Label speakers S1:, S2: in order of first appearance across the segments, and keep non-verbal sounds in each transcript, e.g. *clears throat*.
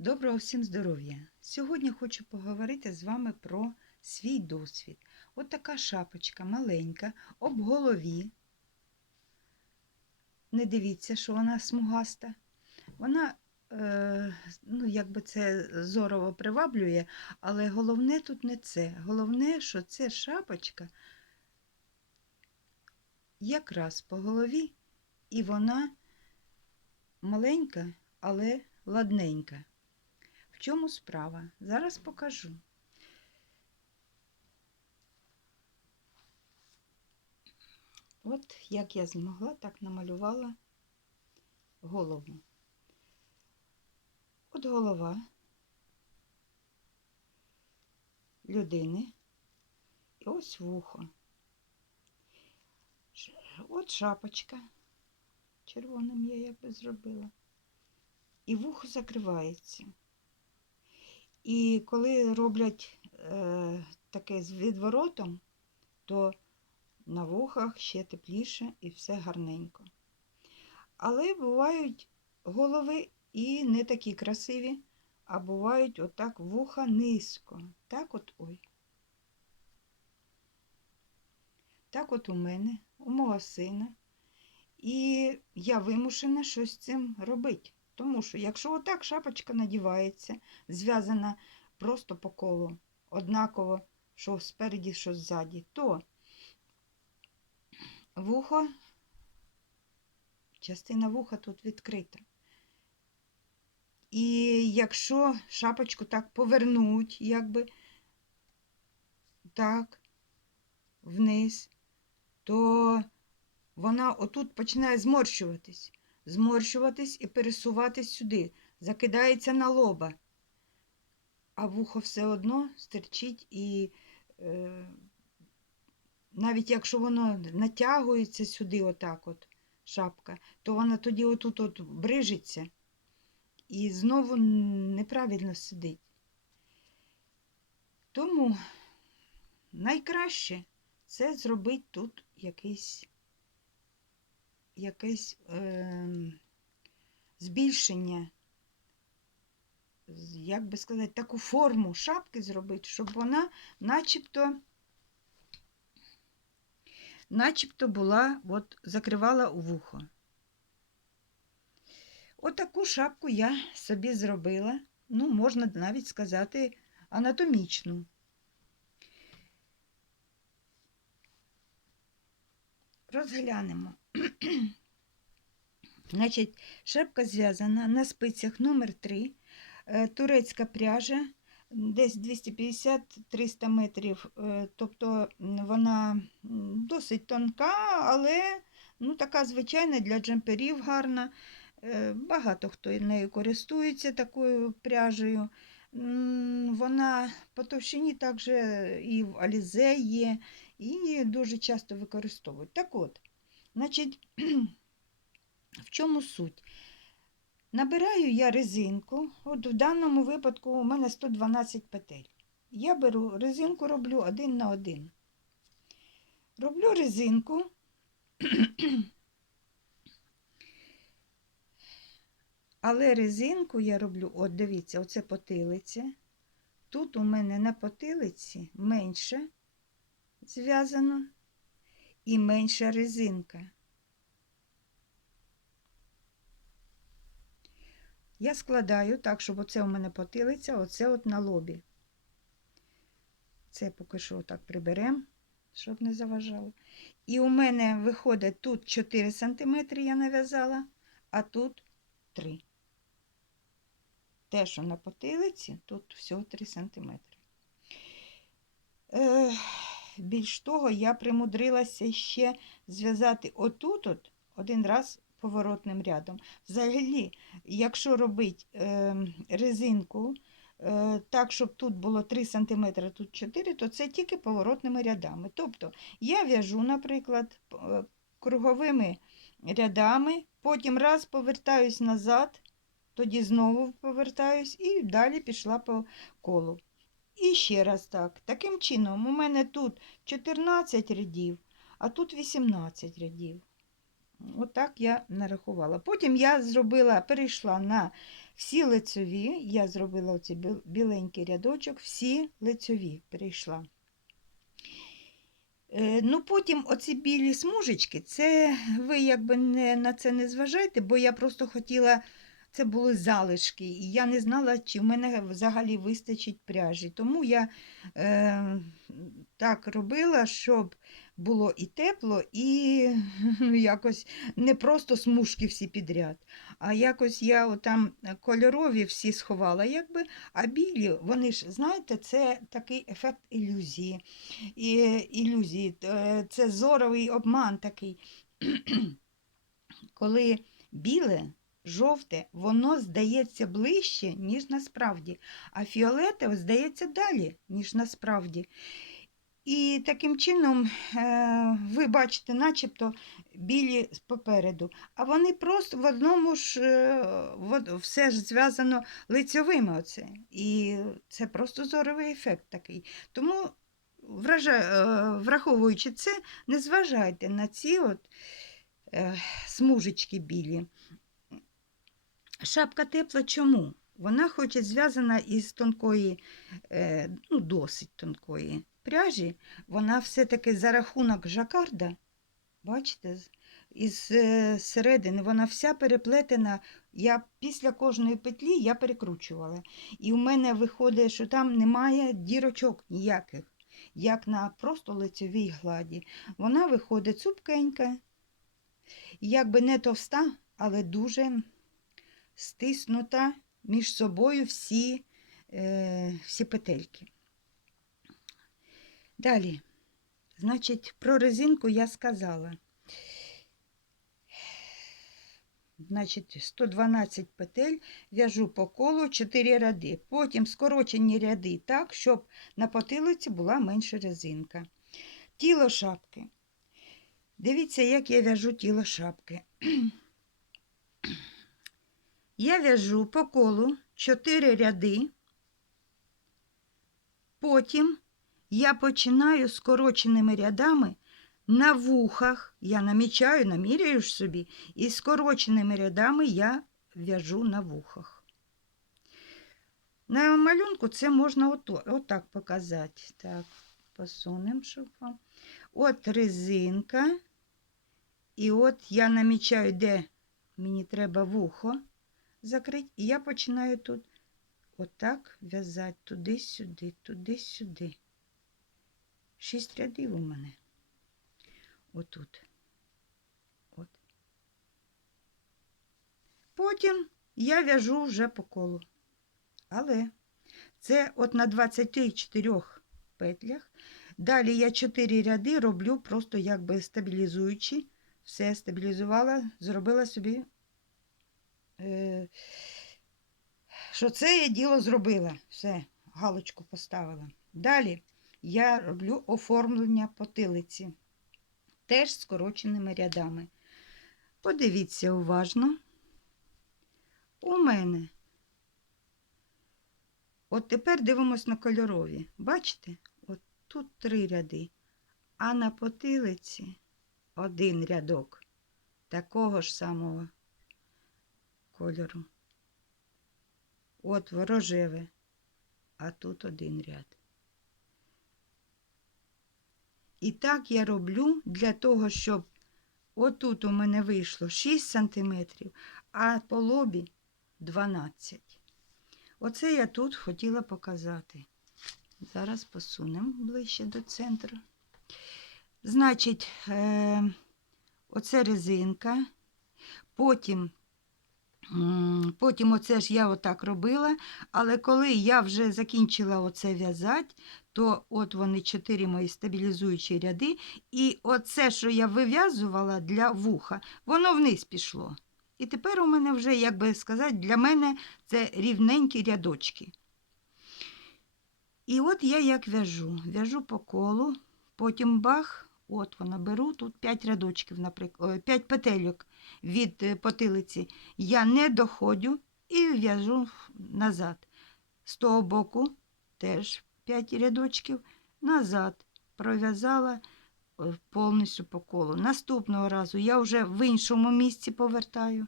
S1: Доброго всім здоров'я! Сьогодні хочу поговорити з вами про свій досвід. От така шапочка маленька, об голові. Не дивіться, що вона смугаста. Вона, е, ну, якби це зорово приваблює, але головне тут не це. Головне, що це шапочка якраз по голові, і вона маленька, але ладненька. В чому справа? Зараз покажу. От як я змогла, так намалювала голову. От голова людини і ось вухо. От шапочка. Червоним я якби зробила. І вухо закривається. І коли роблять е, таке з відворотом, то на вухах ще тепліше і все гарненько. Але бувають голови і не такі красиві, а бувають отак вуха низько. Так от ой. Так от у мене, у мого сина. І я вимушена щось цим робити. Тому що якщо отак шапочка надівається, зв'язана просто по колу, однаково, що спереді, що ззаді, то вухо, частина вуха тут відкрита. І якщо шапочку так повернуть, якби так, вниз, то вона отут починає зморщуватись зморщуватись і пересуватись сюди, закидається на лоба, а вухо все одно стерчить і е, навіть якщо воно натягується сюди, отак от шапка, то вона тоді отут от брижиться і знову неправильно сидить. Тому найкраще це зробити тут якийсь якесь е, збільшення, як би сказати, таку форму шапки зробити, щоб вона начебто, начебто була, от, закривала у вухо. Отаку шапку я собі зробила, ну, можна навіть сказати, анатомічну. Розглянемо. *clears throat* Значить, шапка зв'язана на спицях номер 3 турецька пряжа, десь 250-300 метрів. е, Тобто вона досить тонка, але ну, така звичайна для джемперів гарна. Е, Багато хто нею користується такою пряжею. Вона по товщині також і в Алізе є, і дуже часто використовують. Так от, значить, *clears throat* в чому суть? Набираю я резинку, от в даному випадку у мене 112 петель. Я беру резинку, роблю один на один. Роблю резинку. *clears throat* Але резинку я роблю, от дивіться, оце потилиця. Тут у мене на потилиці менше зв'язано і менша резинка. Я складаю так, щоб оце у мене потилиця, оце от на лобі. Це поки що так приберемо, щоб не заважало. І у мене виходить тут 4 см я нав'язала, а тут 3. Те, що на потилиці, тут всього 3 см. Е, більш того, я примудрилася ще зв'язати отут от один раз поворотним рядом. Взагалі, якщо робити е, резинку е, так, щоб тут було 3 см, тут 4 то це тільки поворотними рядами. Тобто я в'яжу, наприклад, е, круговими рядами, потім раз повертаюсь назад, тоді знову повертаюсь і далі пішла по колу. І ще раз так. Таким чином, у мене тут 14 рядів, а тут 18 рядів. Отак я нарахувала. Потім я зробила, перейшла на всі лицеві, я зробила оцей біленький рядочок, всі лицеві прийшла. Е, Ну, потім оці білі смужечки, це ви якби не, на це не зважайте, бо я просто хотіла, це були залишки, і я не знала, чи в мене взагалі вистачить пряжі. Тому я е, так робила, щоб було і тепло, і ну, якось не просто смужки всі підряд, а якось я отам кольорові всі сховала, якби, а білі, вони ж, знаєте, це такий ефект ілюзії. І, ілюзії. Е, Це зоровий обман такий. *clears throat* Коли біле, жовте, воно здається ближче, ніж насправді, а фіолетове здається далі, ніж насправді. І таким чином е, ви бачите, начебто білі попереду, а вони просто в одному ж е, все ж зв'язано лицьовими. Оце. І це просто зоровий ефект такий. Тому, е, враховуючи це, не зважайте на ці от, смужечки білі. Шапка тепла чому? Вона хоч і зв'язана із тонкої, е, ну, досить тонкої пряжі, вона все-таки за рахунок жакарда, бачите, із е, середини вона вся переплетена. Я після кожної петлі я перекручувала. І в мене виходить, що там немає дірочок ніяких, як на просто лицевій гладі. Вона виходить цупкенька, якби не товста, але дуже стиснута між собою всі, е, всі петельки. Далі, значить, про резинку я сказала. Значить, 112 петель в'яжу по колу 4 ряди. Потім скорочені ряди так, щоб на потилиці була менша резинка. Тіло шапки. Дивіться, як я в'яжу тіло шапки. Я в'яжу по колу 4 ряди. Потім я починаю скороченими рядами на вухах. Я намічаю, наміряю ж собі, і скороченими рядами я в'яжу на вухах. На малюнку це можна отак показати. Так, посунемо, щоб вам. От резинка. І от я намічаю, де мені треба вухо закрити. І я починаю тут отак в'язати туди-сюди, туди-сюди. Шість рядів у мене. Отут. От. Потім я в'яжу вже по колу. Але це от на 24 петлях. Далі я 4 ряди роблю просто якби стабілізуючи. Все стабілізувала, зробила собі, що це я діло зробила. Все, галочку поставила. Далі я роблю оформлення потилиці. Теж скороченими рядами. Подивіться уважно. У мене. От тепер дивимось на кольорові. Бачите? От тут три ряди. А на потилиці один рядок такого ж самого кольору. От ворожеве, а тут один ряд. І так я роблю для того, щоб отут у мене вийшло 6 см, а по лобі 12. Оце я тут хотіла показати. Зараз посунемо ближче до центру. Значить, е, оце резинка. Потім, потім оце ж я отак робила, але коли я вже закінчила оце в'язати, то от вони чотири мої стабілізуючі ряди. І оце, що я вив'язувала для вуха, воно вниз пішло. І тепер у мене вже, як би сказати, для мене це рівненькі рядочки. І от я як в'яжу. В'яжу по колу, потім бах, от вона беру, тут 5 рядочків, наприклад, 5 петельок від е, потилиці. Я не доходжу і в'яжу назад. З того боку теж 5 рядочків, назад пров'язала е, повністю по колу. Наступного разу я вже в іншому місці повертаю.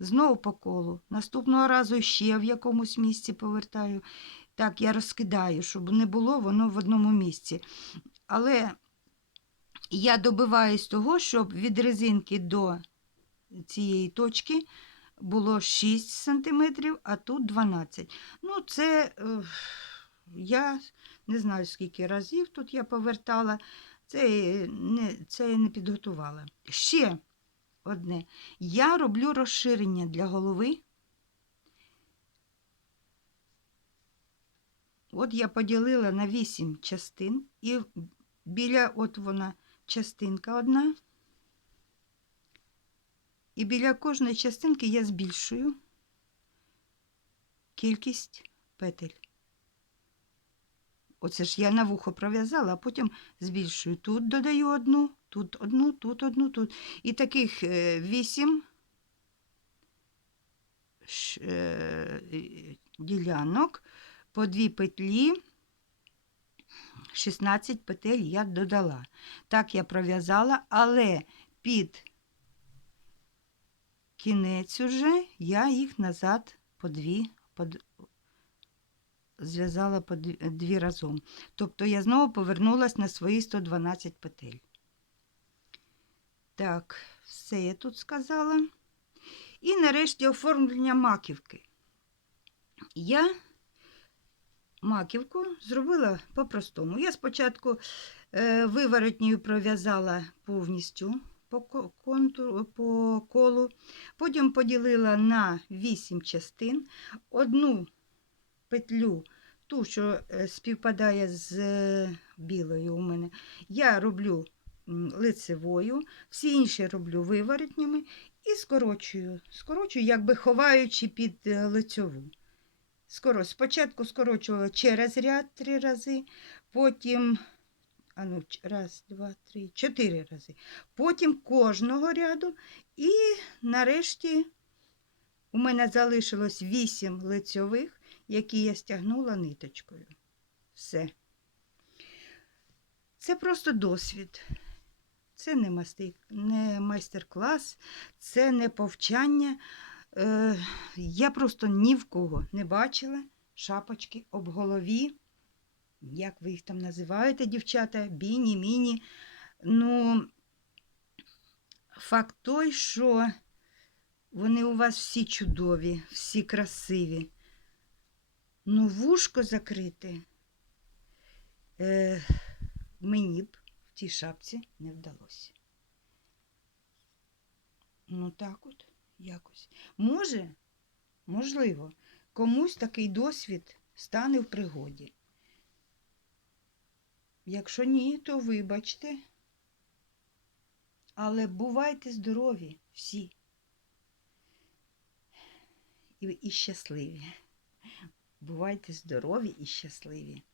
S1: Знову по колу. Наступного разу ще в якомусь місці повертаю. Так, я розкидаю, щоб не було воно в одному місці. Але я добиваюсь того, щоб від резинки до цієї точки було 6 см, а тут 12 Ну, це е, я не знаю, скільки разів тут я повертала. Це не, це я не підготувала. Ще одне. Я роблю розширення для голови. От я поділила на 8 частин, і біля от вона частинка одна. І біля кожної частинки я збільшую кількість петель. Оце ж я на вухо пров'язала, а потім збільшую. Тут додаю одну, тут одну, тут одну, тут. І таких е, вісім е, ділянок по дві петлі. 16 петель я додала. Так я пров'язала, але під кінець уже я їх назад по дві под... зв'язала по дві разом. Тобто я знову повернулася на свої 112 петель. Так, все я тут сказала. І нарешті оформлення маківки. Я маківку зробила по-простому. Я спочатку е, виворотньою пров'язала повністю по, ко- контуру, по колу, потім поділила на 8 частин, одну петлю, ту, що е, співпадає з е, білою у мене, я роблю лицевою, всі інші роблю виворотнями і скорочую, скорочую, якби ховаючи під лицьову. Скоро, спочатку скорочувала через ряд три рази, потім а ну, раз, два, три, чотири рази. Потім кожного ряду. І нарешті у мене залишилось вісім лицьових, які я стягнула ниточкою. Все. Це просто досвід. Це не майстер-клас, це не повчання. Е, я просто ні в кого не бачила шапочки об голові. Як ви їх там називаєте, дівчата? Біні, міні. Ну, факт той, що вони у вас всі чудові, всі красиві. Ну, вушко закрите. Е, мені б в тій шапці не вдалося. Ну, так от, якось. Може, можливо, комусь такий досвід стане в пригоді. Якщо ні, то вибачте. Але бувайте здорові всі. І, і щасливі. Бувайте здорові і щасливі.